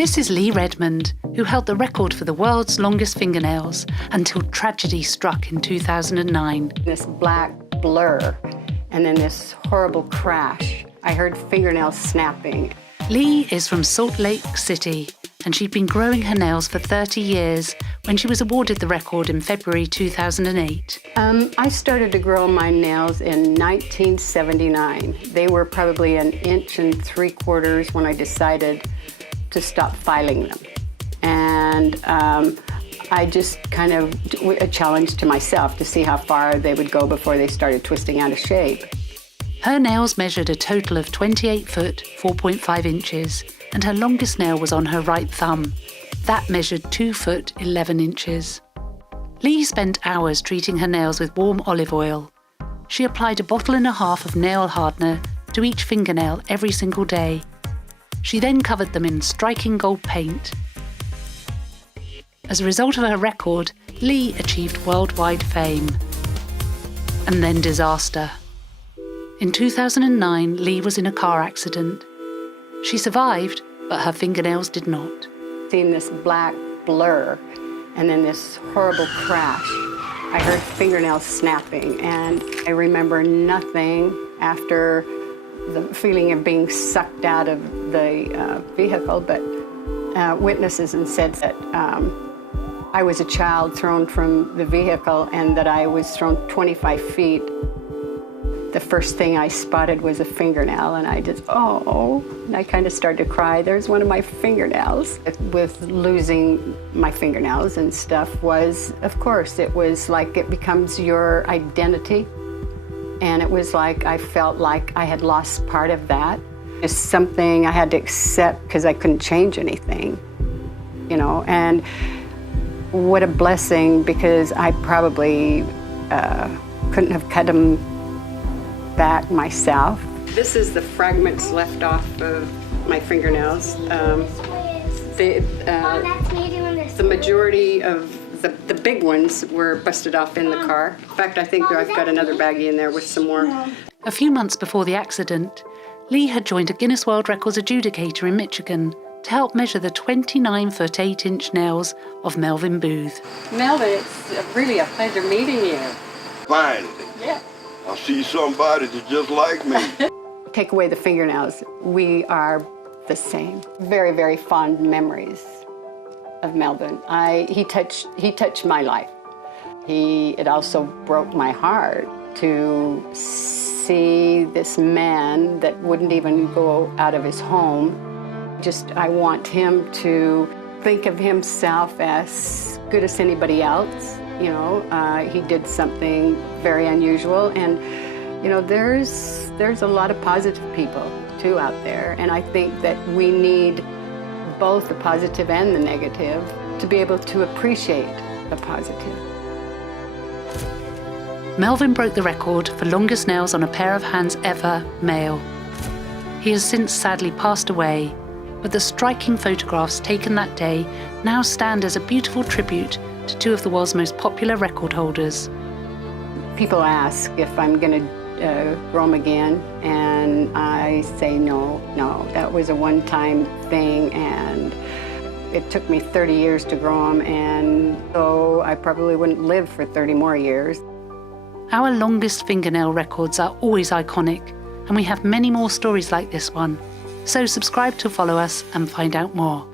This is Lee Redmond, who held the record for the world's longest fingernails until tragedy struck in 2009. This black blur, and then this horrible crash. I heard fingernails snapping. Lee is from Salt Lake City, and she'd been growing her nails for 30 years when she was awarded the record in February 2008. I started to grow my nails in 1979. They were probably 1 3/4 inches when I decided to stop filing them. And I just kind of a challenge to myself to see how far they would go before they started twisting out of shape. Her nails measured a total of 28 foot, 4.5 inches, and her longest nail was on her right thumb. That measured 2 foot, 11 inches. Lee spent hours treating her nails with warm olive oil. She applied 1.5 bottles of nail hardener to each fingernail every single day. She then covered them in striking gold paint. As a result of her record, Lee achieved worldwide fame. And then disaster. In 2009, Lee was in a car accident. She survived, but her fingernails did not. Seeing this black blur, and then this horrible crash. I heard fingernails snapping, and I remember nothing after the feeling of being sucked out of the vehicle, but witnesses and said that I was a child thrown from the vehicle and that I was thrown 25 feet. The first thing I spotted was a fingernail, and I just, and I kind of started to cry. There's one of my fingernails. With losing my fingernails and stuff was, of course, it was like it becomes your identity. And it was like I felt like I had lost part of that. It's something I had to accept because I couldn't change anything, you know. And what a blessing, because I probably couldn't have cut them back myself. This is the fragments left off of my fingernails. The majority of the big ones were busted off in the car. In fact, I think I've got another baggie in there with some more. A few months before the accident, Lee had joined a Guinness World Records adjudicator in Michigan to help measure the 29 foot 8 inch nails of Melvin Booth. Melvin, it's really a pleasure meeting you. Finally. Yeah. I see somebody that's just like me. Take away the fingernails, we are the same. Very, very fond memories of Melvin. He touched my life. It also broke my heart to see this man that wouldn't even go out of his home. I want him to think of himself as good as anybody else. You know, he did something very unusual, and you know, there's a lot of positive people too out there, and I think that we need both the positive and the negative to be able to appreciate the positive. Melvin broke the record for longest nails on a pair of hands ever, male. He has since sadly passed away, but the striking photographs taken that day now stand as a beautiful tribute to two of the world's most popular record holders. People ask if I'm going to grow them again, and I say no, that was a one-time thing, and it took me 30 years to grow them, and so I probably wouldn't live for 30 more years. Our longest fingernail records are always iconic, and we have many more stories like this one. So subscribe to follow us and find out more.